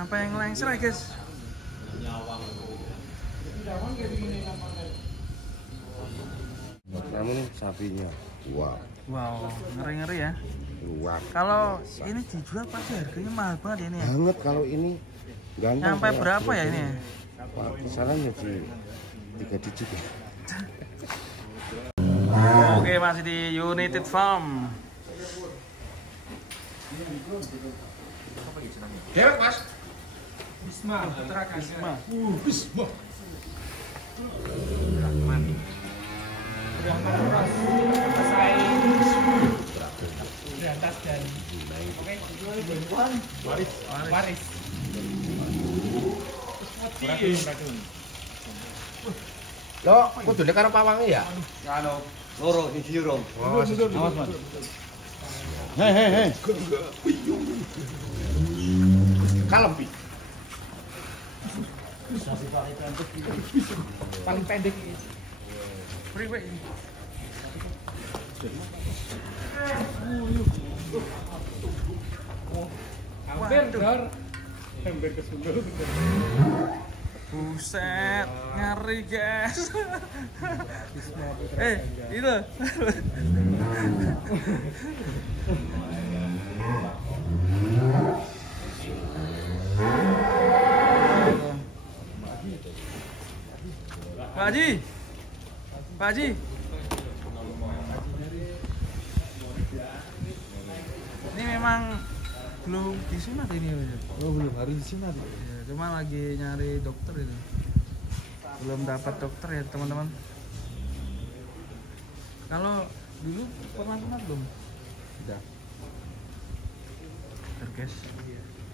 Sampai ngelengser ya guys. Namun sapinya, Wow, ngeri-ngeri ya. luar. Kalau ini dijual pasti harganya mahal banget ya ini ya. Banget kalau ini. Ganteng. Sampai berapa ya ini? Kisarannya di 3 digit ya. Oke, masih di United Farm. Dewek mas. Bisma, Putra Bisma. Bisma. Udah keras, selesai berantas dan oke, waris. Lo, kudune karo pawange ya? Anu, loro siji urung. Awas, Mas. Hei. Kalem pi. Paling pendek ini. Priwe. Hampir dor. Hampir ke Sunda. Buset, ngeri guys. Itu. Pak Haji. Ini memang belum disunat ini. Oh, belum harus disunat. Ya, cuma lagi nyari dokter itu. Belum dapat dokter ya teman-teman. Kalau dulu pernah sunat belum? Sudah. Bentar, guys.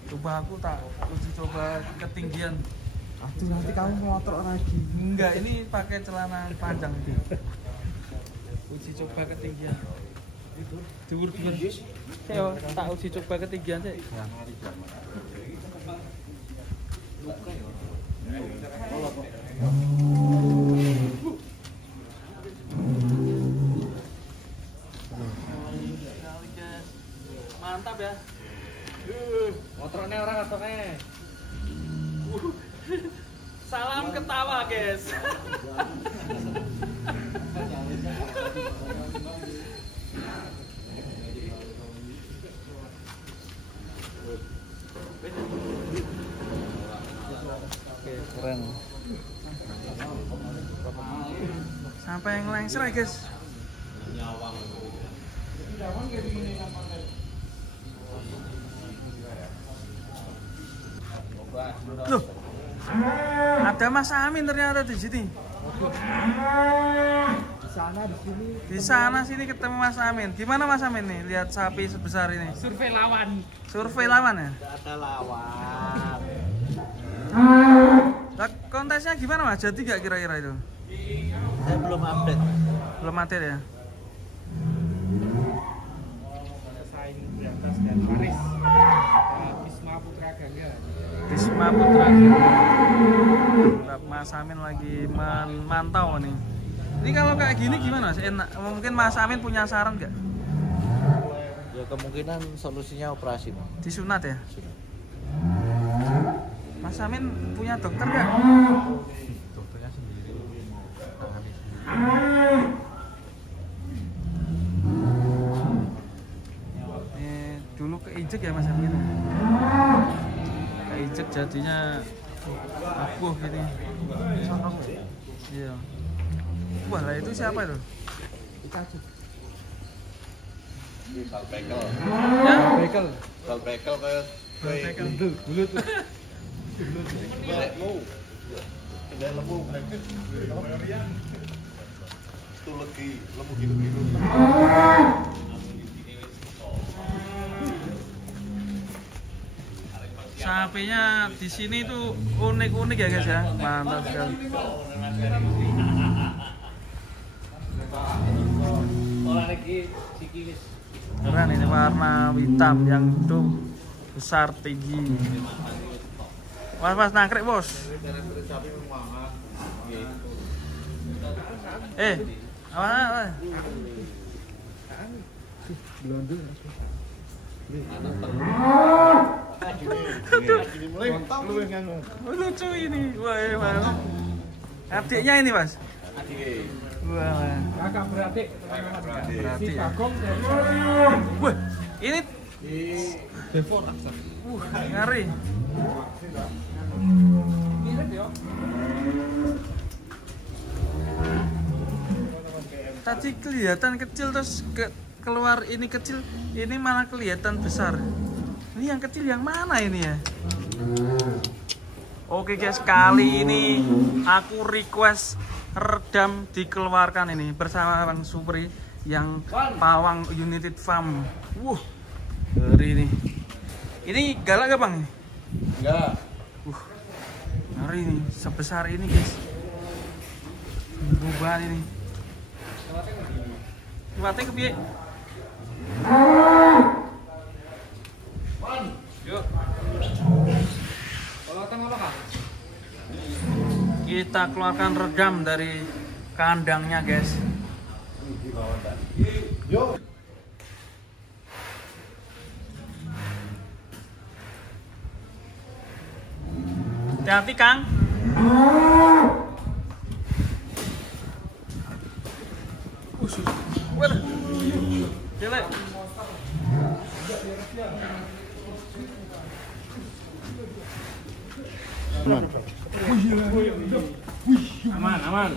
Coba aku tak uji coba ketinggian. Aduh, nanti kamu ngotrok lagi. Enggak, ini pakai celana panjang itu. Uji coba ketinggian. Dhuwur-dhuwur. Ayo, tak uji coba ketinggian sih. Mantap ya. Motornya orang atoknya. Salam ketawa, guys. Oke, keren. Sampai ngelengser ya, guys. Loh, ada Mas Amin ternyata di sini. Di sana sini ketemu Mas Amin. Gimana Mas Amin nih lihat sapi sebesar ini? Survei lawan. Survei lawan ya? Tidak ada lawan. Lah, kontesnya gimana Mas? Jadi gak kira-kira itu? Saya belum update. Belum update ya? Saing berantas dan waris. Bisma Putra Gangga. Bisma Putra. Mas Amin lagi memantau nih. Ini kalau kayak gini gimana Mas? Enak. Mungkin Mas Amin punya saran nggak? Ya kemungkinan solusinya operasi, Pak. Disunat ya? Sudah. Mas Amin punya dokter nggak? Dokternya sendiri tangani sendiri. Dulu keinjek ya Mas Amin. Keinjek jadinya abuh gini. Iya. Wah, lah itu siapa itu? Salpekel. Ya? Salpekel kayak Salpekel. bulut. Lekmu. Tidak lemu. Itu lagi lemu gitu-gitu. Sapinya di sini tuh unik-unik ya guys ya. Mantap sekali. Keren ini warna hitam yang itu besar tinggi. Mas nangkrik bos. Apa? Luwih nganu. Lucu ini. Wah. Adiknya ini, Mas. Adike. Wah. Kakak beradik. Berarti Si ya. Bagong dari Wah, ini Devon Aksa. ngeri. mirip ya. Tadi kelihatan kecil terus keluar ini kecil, ini malah kelihatan besar. Ini yang kecil yang mana ini ya? Oke guys, kali ini aku request redam dikeluarkan ini bersama Bang Supri yang pawang United Farm. Ngeri ini. Ini galak gak Bang? Enggak. Ngeri ini, sebesar ini guys. Buban ini. Kuatnya kepiye? Yuk. Kita keluarkan redam dari kandangnya guys. Yuk. Hati-hati Kang. Waduh. Jelek. Aman.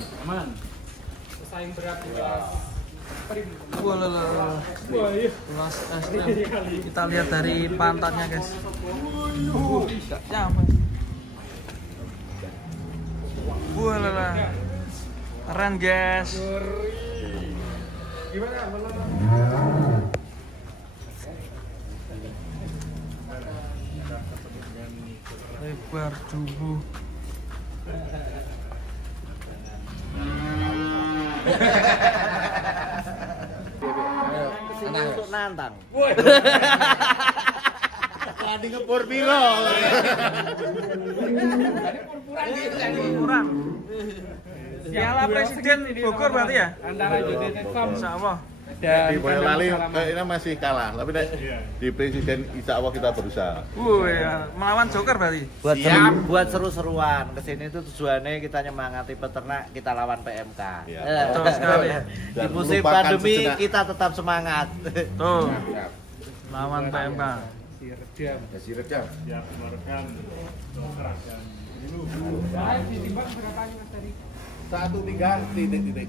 Pesaing berat di kelas prim. Wah, Wah, iya. Mas kita lihat dari pantatnya guys. Gak nyampe. Wah, keren guys. Gimana? Lebar tubuh. Kesini untuk nantang. Ladi ngepur piro. Kurang. Piala Presiden Bogor berarti ya? Antara United Farm Insya Allah. dan Di Boyolali Salaman. kayaknya masih kalah, tapi di presiden insya Allah kita berusaha. Ya, melawan Joker berarti. Buat seru-seruan. Kesini itu tujuannya kita nyemangati peternak, kita lawan PMK. Iya. Betul sekali. Di Dan musim melupakan pandemi sejenak. kita tetap semangat. Tuh. Lawan PMK. Si Redam. Si Redam. Ya, keluarkan dokter dan dulu. Saya ditimbang berapa Mas tadi? 1 tinggal titik.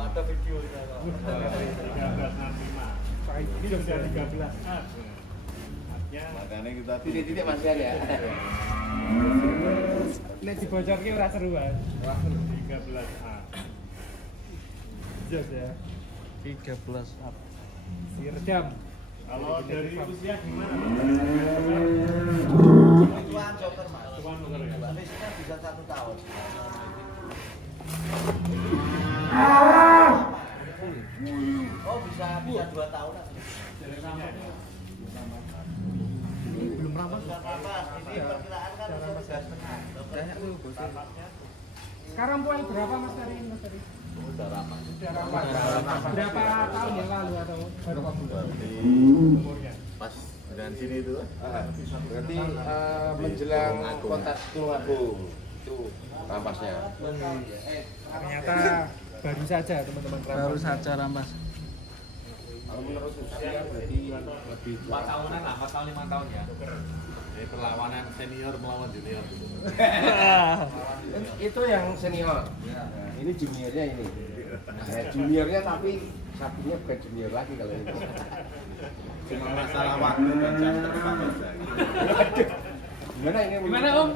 Ada video ini sudah 13 Makanya kita Titik-titik Mas Yan ya. nek dibocorke ora seru kan 13A jelas ya 13 up. si Redam. Kalau dari usia gimana? Tuan Joker Mas. Tuan Joker ya. Usianya bisa 1 tahun. Oh bisa 2 tahun. Belum ramas. Ini perkiraan kan usia 3,5. Sekarang poin berapa Mas tadi? Udah ramah. Berapa tahun yang lalu atau baru umurnya? pas dengan sini itu. Berarti menjelang kontak Tulungagung itu rampasnya. Ternyata baru saja teman-teman Baru saja rampas. Kalau menurut usia berarti lebih 4 tahunan lah, 4 tahun 5 tahun ya. Jadi perlawanan senior melawan junior gitu. itu yang senior. Nah, ini juniornya ini. Nah, juniornya tapi sapinya bukan junior lagi kalau ini. Cuma masalah waktu dan jam terbang saja. Gimana ini? Gimana Om?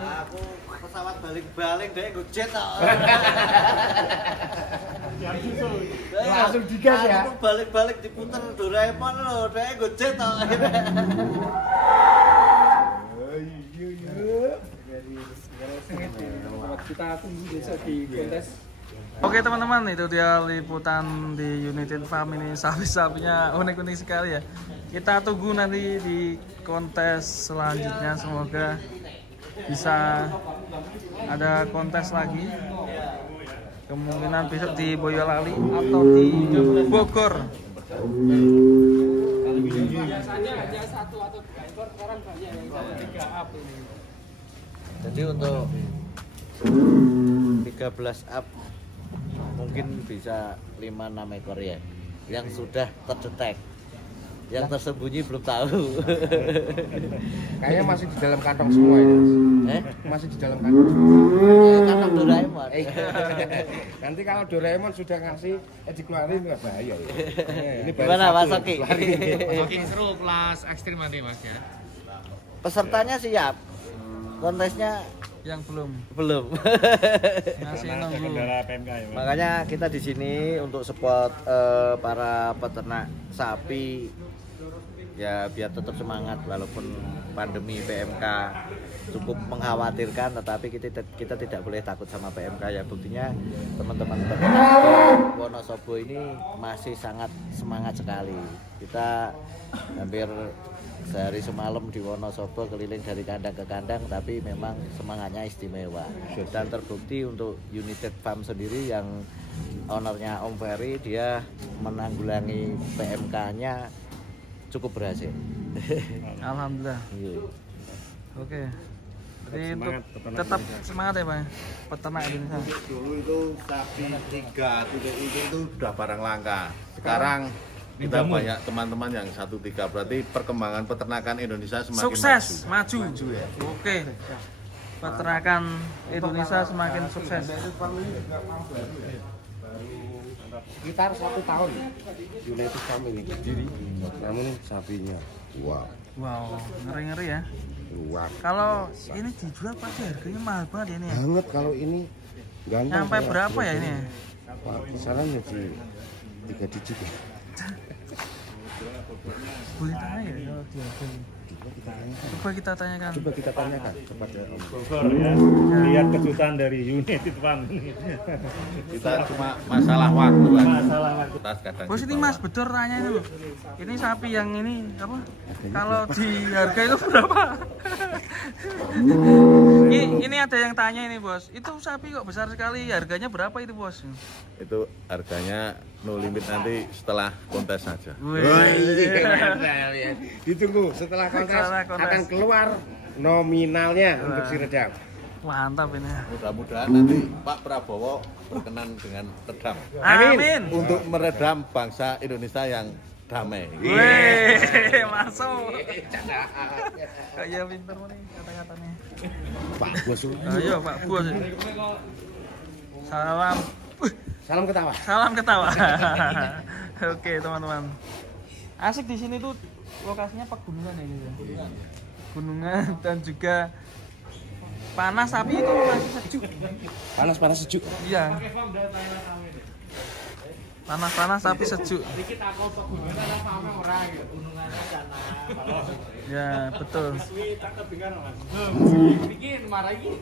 Aku pesawat balik-balik deh gue jet Yang susul. Langsung digas ya? Aku balik-balik diputer Doraemon loh, deh gue jet Kita tunggu besok di kontes. Oke teman-teman, itu dia liputan di United Farm ini. Sapi-sapinya unik-unik sekali ya. Kita tunggu nanti di kontes selanjutnya, semoga bisa ada kontes lagi Kemungkinan besok di Boyolali atau di Bogor. Biasanya hanya 1 atau 2 ekor, sekarang banyak yang sampai 3 up ini. Jadi untuk 13 up mungkin bisa 5-6 ekor ya yang sudah terdetek. Yang tersembunyi belum tahu. Kayaknya masih di dalam kantong semua ini. Masih di dalam kantong. Kantong Doraemon. Nanti kalau Doraemon sudah ngasih dikeluarin nggak bahaya. Ini baru Gimana Mas satu Oki? Makin seru kelas ekstrim nanti Mas ya. Pesertanya siap. Kontesnya Yang belum masih nunggu. Makanya kita di sini untuk support para peternak sapi ya biar tetap semangat walaupun pandemi PMK cukup mengkhawatirkan, tetapi kita tidak boleh takut sama PMK ya. Buktinya teman-teman peternak di Wonosobo ini masih sangat semangat sekali. Kita hampir sehari semalam di Wonosobo keliling dari kandang ke kandang, tapi memang semangatnya istimewa. Dan terbukti untuk United Farm sendiri yang ownernya Om Ferry, dia menanggulangi PMK-nya cukup berhasil. Alhamdulillah. Iya. Oke. Jadi untuk tetap semangat ya Pak, peternak Indonesia. Dulu itu sapi 3 itu udah barang langka. Sekarang kita banyak teman-teman yang 1-3, berarti perkembangan peternakan Indonesia semakin Sukses, maju. maju. Oke. Peternakan Indonesia semakin sukses. Sekitar 1 tahun United Farm ini berdiri, namun sapinya Wow, ngeri-ngeri ya. luar Kalau ini dijual pasti harganya mahal banget ya ini ya. banget. Kalau ini ganteng Sampai berapa ya ini? Pak, kisarannya di 3 digit ya. Boleh tanya ya kalau dihargai? Coba kita tanyakan. Coba kita tanyakan kepada Om. Bogor ya. Lihat kejutan dari United Farm ini. Kita cuma masalah waktu kan. Masalah waktu. Kita kadang Bos ini Mas Bedor tanya itu loh. Ini sapi yang ini apa? Kalau di harga itu berapa? Ini ada yang tanya ini Bos. Itu sapi kok besar sekali. Harganya berapa itu Bos? itu harganya no limit nanti setelah kontes saja. Wih. Ditunggu setelah kontes Setelah kontes. akan keluar nominalnya untuk si redam. Mantap ini. Mudah-mudahan nanti Pak Prabowo berkenan dengan redam Amin. untuk meredam bangsa Indonesia yang damai. Wih, masuk. Kayak pinter nih kata-katanya. Pak Bos. Ayo Pak Bos. Salam. Salam ketawa. Salam ketawa. Oke teman-teman. Asik di sini tuh lokasinya pegunungan ya gitu. Gunungan dan juga panas tapi itu masih sejuk. Panas-panas sejuk. Iya. Panas-panas tapi sejuk. Dikit aku pegunungan ada sama orang ya, gunungannya sana. Ya betul. Suwi tak kedengar Mas. Bikin marah iki.